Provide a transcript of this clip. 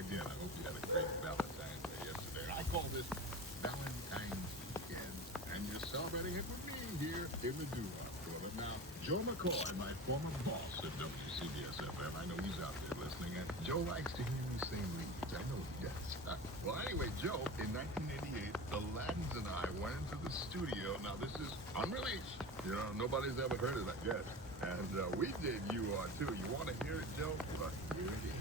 again, I hope you had a great Valentine's Day yesterday. And I call this Valentine's Weekend, and you're celebrating it with me here in the Doo-Wop Toilet. Now, Joe McCoy, my former boss at WCBS-FM, I know he's out there listening, and Joe likes to hear me sing leads. I know he does. Well, anyway, Joe, in 1988, the Laddens and I went into the studio. Now, this is unreleased. You know, nobody's ever heard of that yet. And we did You Are Too. You want to hear it, Joe? But here it is.